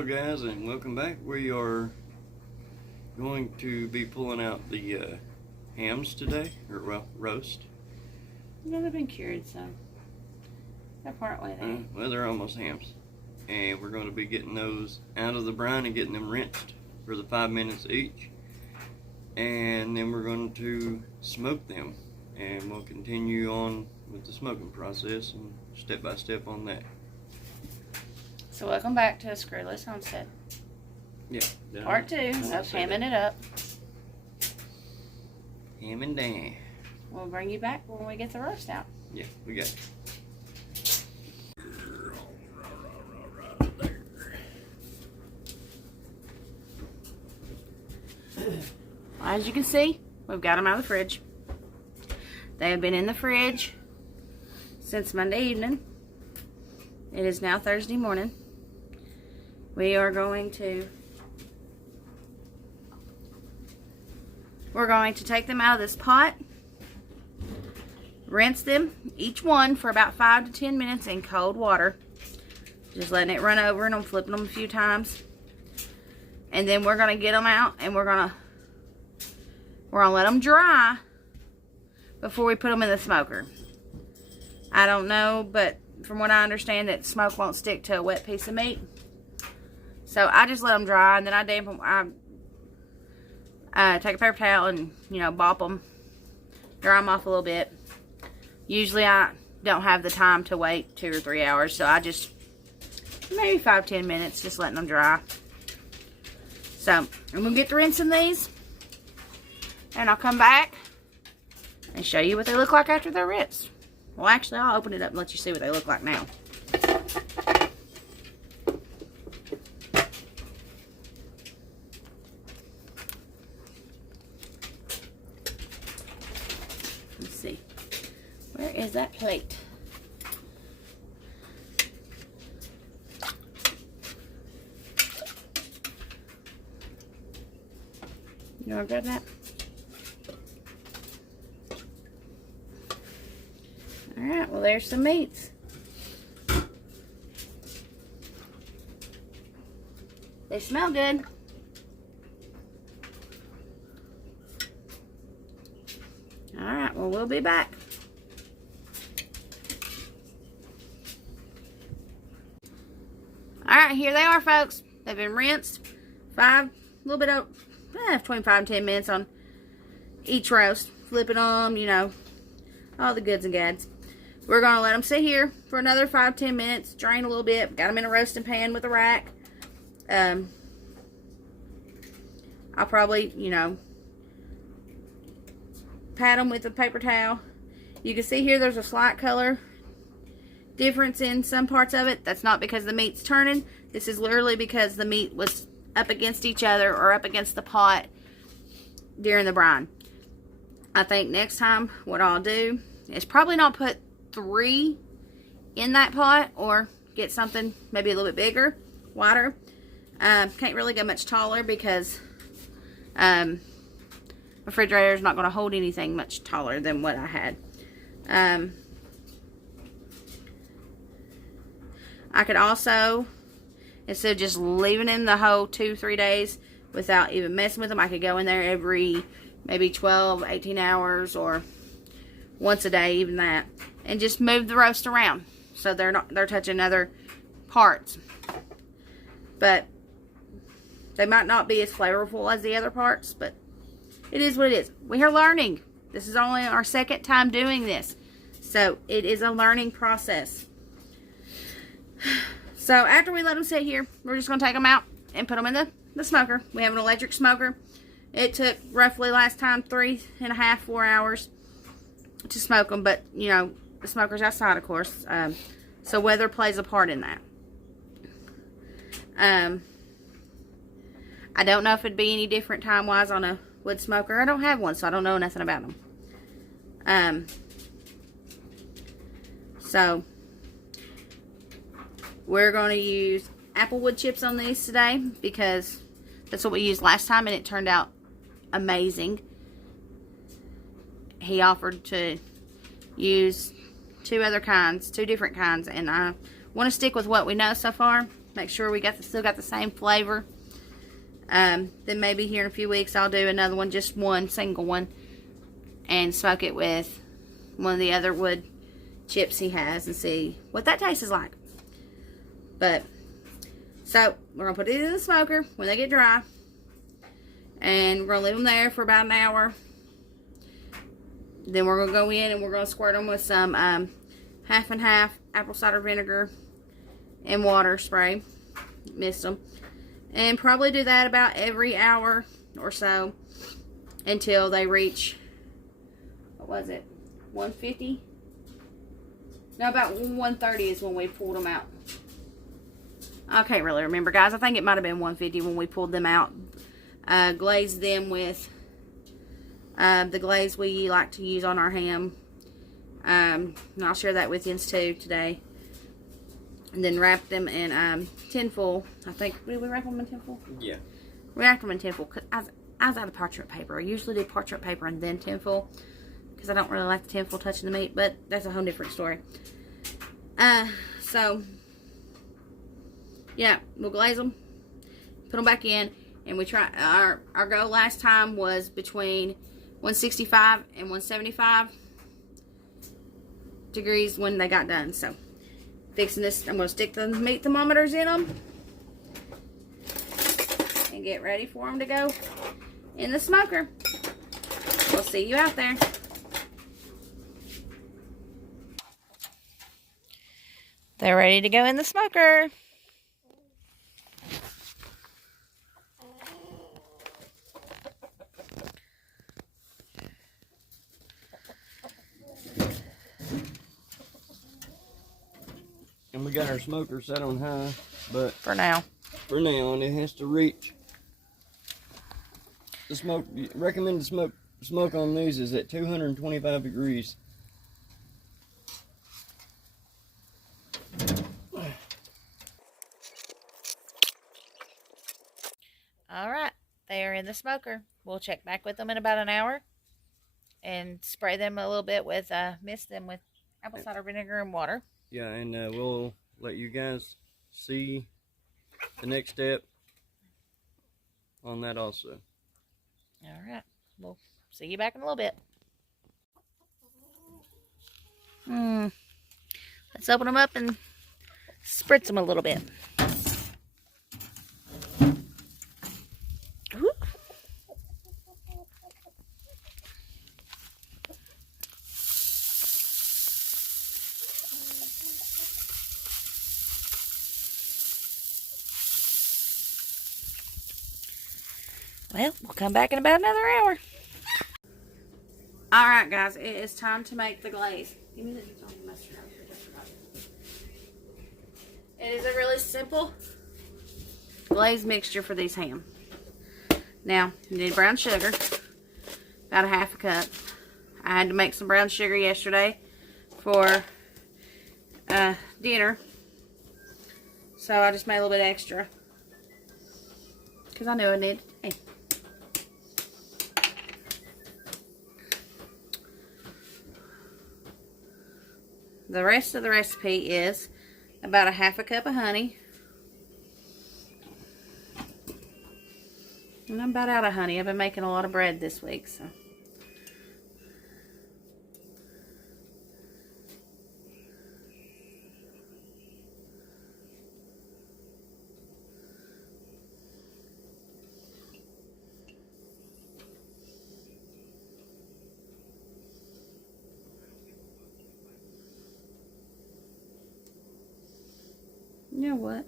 Hello guys, and welcome back. We are going to be pulling out the hams today, or well, roast. Yeah, they've been cured, so they're part way there. Well, they're almost hams. And we're going to be getting those out of the brine and getting them rinsed for the 5 minutes each. And then we're going to smoke them. And we'll continue on with the smoking process and step by step on that. So welcome back to a Screwless Homestead. Yeah. Part 2 of hamming it up. Ham and Dan. We'll bring you back when we get the roast out. Yeah, we got it. As you can see, we've got them out of the fridge. They have been in the fridge since Monday evening. It is now Thursday morning. We are going to take them out of this pot, rinse them, each one, for about 5 to 10 minutes in cold water. Just letting it run over, and I'm flipping them a few times. And then we're going to get them out, and we're going to let them dry before we put them in the smoker. I don't know, but from what I understand, that smoke won't stick to a wet piece of meat. So I just let them dry, and then I damp them. I take a paper towel and, bop them, dry them off a little bit. Usually I don't have the time to wait 2 or 3 hours, so I just, maybe 5-10 minutes, just letting them dry. So I'm going to get to rinsing these, and I'll come back and show you what they look like after they're rinsed. Well, actually, I'll open it up and let you see what they look like now. Let's see. Where is that plate? You want to grab that? Alright, well, there's some meats. They smell good. Alright, well, we'll be back. Alright, here they are, folks. They've been rinsed. A little bit of 25 and 10 minutes on each roast. Flipping them, all the goods and gads. We're going to let them sit here for another 5-10 minutes. Drain a little bit. Got them in a roasting pan with a rack. I'll probably, pat them with a paper towel. You can see here there's a slight color difference in some parts of it. That's not because the meat's turning. This is literally because the meat was up against each other or up against the pot during the brine. I think next time what I'll do is probably not put 3 in that pot, or get something maybe a little bit bigger, wider. Can't really go much taller because my refrigerator is not going to hold anything much taller than what I had. I could also, instead of just leaving them the whole 2-3 days without even messing with them, I could go in there every maybe 12-18 hours, or once a day, even that, and just move the roast around so they're touching other parts. But they might not be as flavorful as the other parts, but it is what it is. We are learning. This is only our 2nd time doing this, so it is a learning process. So after we let them sit here, we're just going to take them out and put them in the smoker. We have an electric smoker. It took roughly last time 3.5-4 hours to smoke them, but the smoker's outside, of course, so weather plays a part in that. I don't know if it'd be any different time wise on a wood smoker. I don't have one, so I don't know nothing about them. So we're going to use apple wood chips on these today because that's what we used last time, and it turned out amazing. He offered to use two different kinds, and I want to stick with what we know so far. Make sure we still got the same flavor. Then maybe here in a few weeks I'll do another one, just one single one, and smoke it with one of the other wood chips he has and see what that tastes like. But so we're gonna put it in the smoker when they get dry, and we're gonna leave them there for about an hour. Then we're gonna go in and we're gonna squirt them with some half and half apple cider vinegar and water spray, mist them, and probably do that about every hour or so until they reach, what was it, 150? No, about 130 is when we pulled them out. I can't really remember, guys. I think it might have been 150 when we pulled them out. Glazed them with the glaze we like to use on our ham. And I'll share that with you too today. And then wrapped them in tinfoil. I think, did we wrap them in tinfoil? Yeah. We wrapped them in tinfoil. Cause I was out of parchment paper. I usually do parchment paper and then tinfoil, because I don't really like the tinfoil touching the meat, but that's a whole different story. So, yeah, we'll glaze them, put them back in, and we try, our goal last time was between 165 and 175 degrees when they got done. So, fixing this, I'm going to stick the meat thermometers in them and get ready for them to go in the smoker. We'll see you out there. They're ready to go in the smoker. And we got our smoker set on high, but For now. and it has to reach the smoke. Recommended smoke on these is at 225 degrees. Alright, they are in the smoker. We'll check back with them in about an hour and spray them a little bit with, mist them with apple cider vinegar and water. Yeah, and we'll let you guys see the next step on that also. Alright, we'll see you back in a little bit. Let's open them up and spritz them a little bit. Ooh. Well, we'll come back in about another hour. Alright, guys, it is time to make the glaze. Give me the mustard out here. Just forgot. It is a really simple glaze mixture for these ham. Now, you need brown sugar, about a half a cup. I had to make some brown sugar yesterday for dinner, so I just made a little bit extra because I knew I needed. Hey. The rest of the recipe is about a half a cup of honey. And I'm about out of honey. I've been making a lot of bread this week, so. You know what?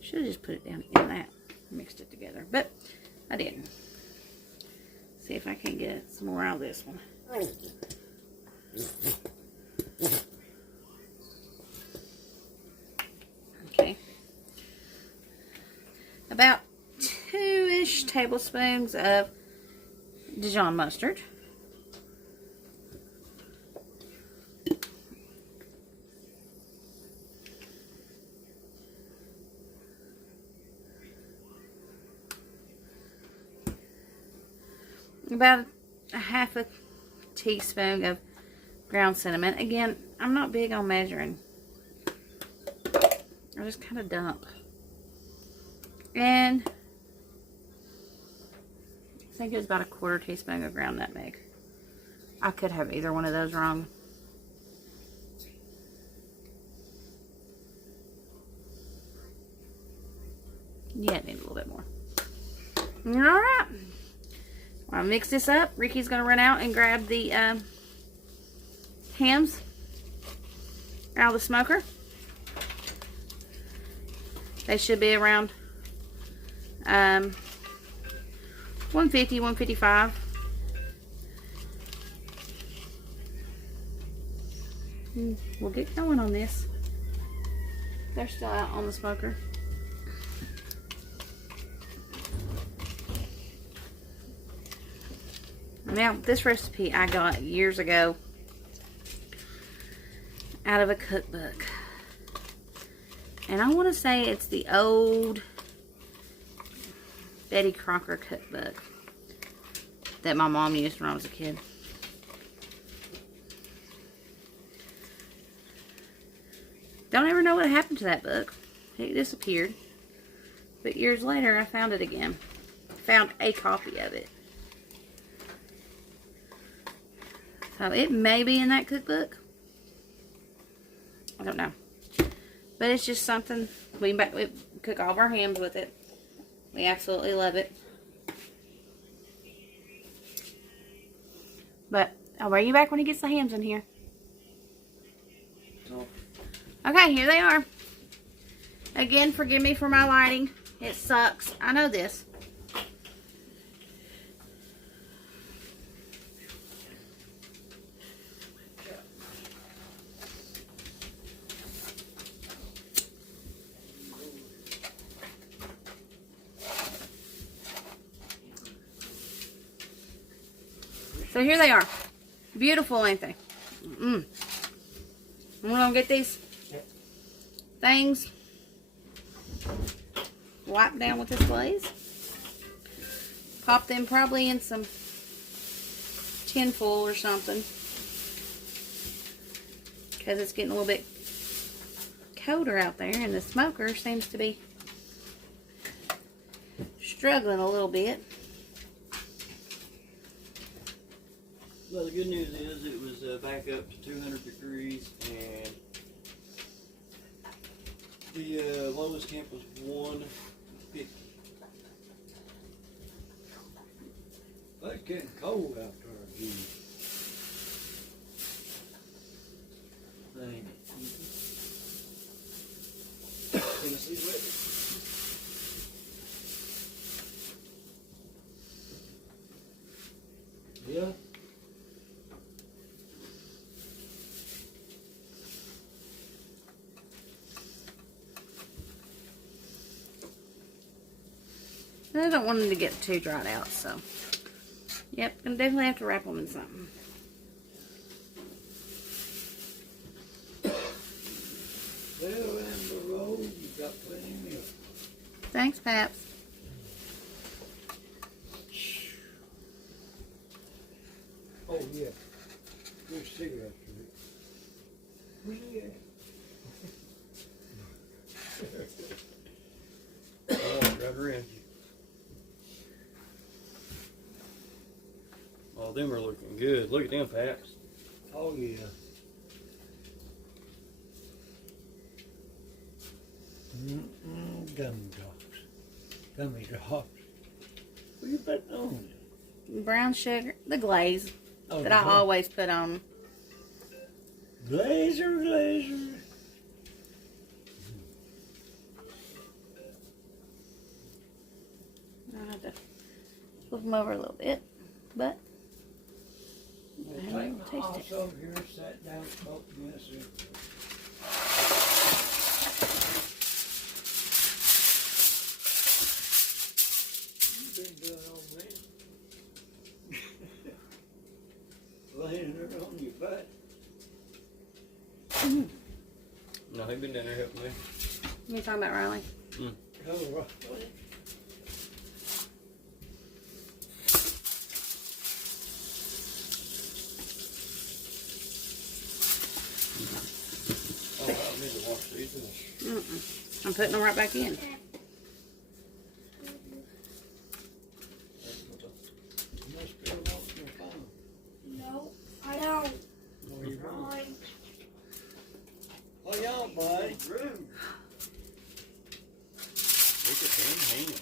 Should have just put it down in that. Mixed it together. But I didn't. See if I can get some more out of this one. Okay. About 2-ish tablespoons of Dijon mustard. About a half a teaspoon of ground cinnamon. Again, I'm not big on measuring. I just kind of dump. And I think it was about a 1/4 teaspoon of ground nutmeg. I could have either one of those wrong. Yeah, it needs a little bit more. Alright. I'll mix this up. Ricky's going to run out and grab the hams out of the smoker. They should be around 150, 155. We'll get going on this. They're still out on the smoker. Now, this recipe I got years ago out of a cookbook. And I want to say it's the old Betty Crocker cookbook that my mom used when I was a kid. Don't ever know what happened to that book. It disappeared. But years later, I found it again. Found a copy of it. So it may be in that cookbook. I don't know. But it's just something. We cook all of our hams with it. We absolutely love it. But I'll bring you back when he gets the hams in here. Okay, here they are. Again, forgive me for my lighting. It sucks. I know this. So here they are. Beautiful, ain't they? I'm gonna get these things wiped down with this glaze. Pop them probably in some tin foil or something, because it's getting a little bit colder out there and the smoker seems to be struggling a little bit. Well, the good news is it was back up to 200 degrees, and the lowest temp was 150. Well, it's getting cold out there again. Ain't it? Tennessee's weather. Yeah. I don't want them to get too dried out, so. Yep, gonna definitely have to wrap them in something. Well, in the road, you got plenty of milk. Thanks, Paps. Oh, yeah. There's cigarettes for me. Where's he at? Oh, right around you. Oh, them are looking good. Look at them, Paps. Oh, yeah. Gummy drops. Gummy drops. What you putting on? Brown sugar, the glaze Oh, that I always put on. Glazer. I have to flip them over a little bit, but I We'll haven't take even my tasted house it. over here, sat down, smoked this. You've been doing all that. Laying there on your butt. No, he been down there helping me. You talking about Riley? Oh, right. Oh, I don't need to wash these. Mm-mm. I'm putting them right back in. You must be watching your phone. No, I don't. No, you don't. Fine. Oh, yeah, buddy. Rude. Look at them hands.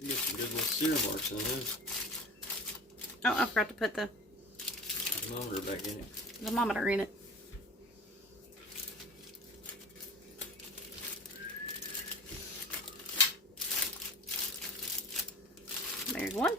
You get some good little sear marks on those. Oh, I forgot to put the Thermometer back in it. thermometer in it. There's one.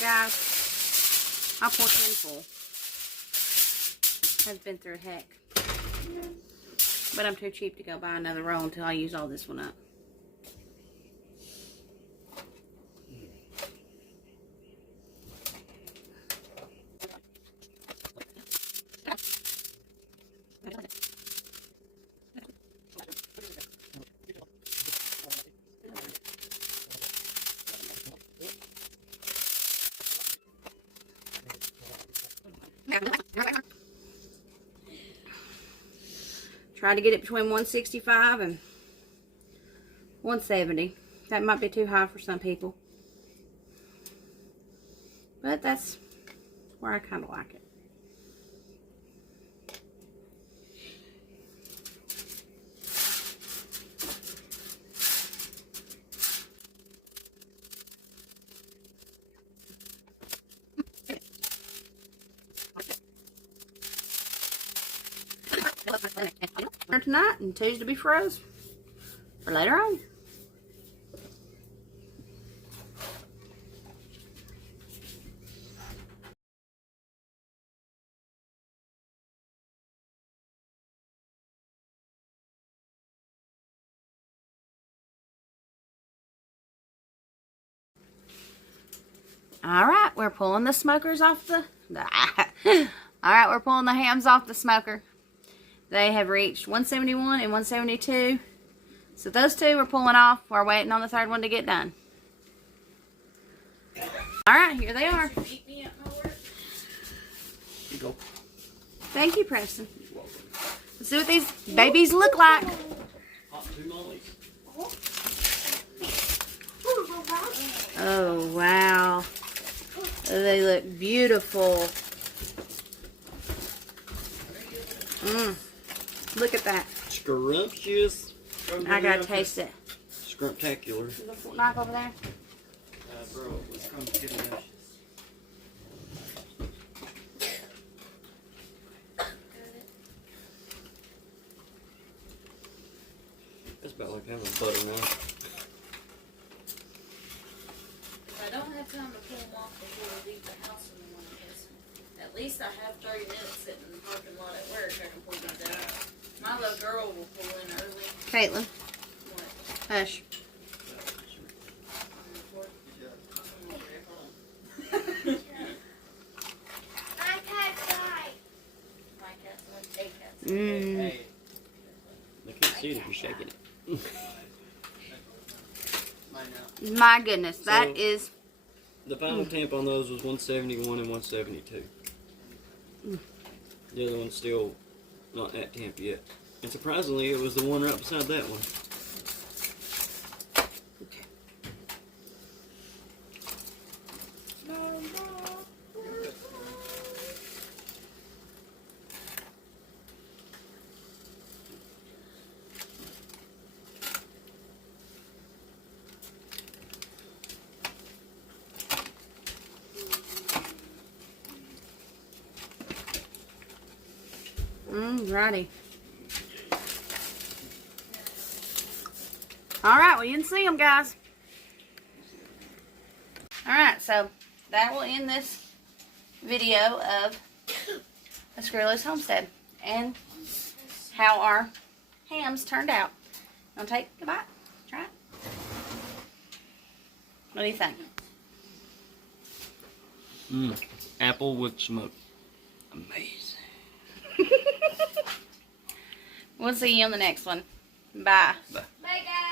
Guys, I'll pour 10 full. Has been through heck. But I'm too cheap to go buy another roll until I use all this one up. Try to get it between 165 and 170. That might be too high for some people. But that's where I kind of like it. Tonight and Tuesday to be froze for later on. All right, we're pulling the smokers off the all right, we're pulling the hams off the smoker. They have reached 171 and 172. So those two we're pulling off. We're waiting on the third one to get done. All right, here they are. Here you go. Thank you, Preston. You're welcome. Let's see what these babies look like. Hot tamales. Oh, wow. They look beautiful. Look at that. Scrumptious. I gotta taste it. Scrumptacular. Is the knife over there? Bro, it's scrumptious. That's about like having butter knife. If I don't have time to pull them off before I leave the house in the morning, at least I have 30 minutes sitting in the parking lot at work. I can pull these out. My little girl will pull in early. Caitlin. What? Hush. My cat's right. My cat's like a cat's. They can't see it if you're shaking it. My goodness, that So- is. The final temp on those was 171 and 172. The other one's still not at temp yet. And surprisingly, it was the one right beside that one. Righty. Alright, well you can see them, guys. Alright, so that will end this video of the Squirrel's Homestead and how our hams turned out. Want to take a bite? Try it. What do you think? Apple with smoke. Amazing. We'll see you on the next one. Bye. Bye. Bye, guys.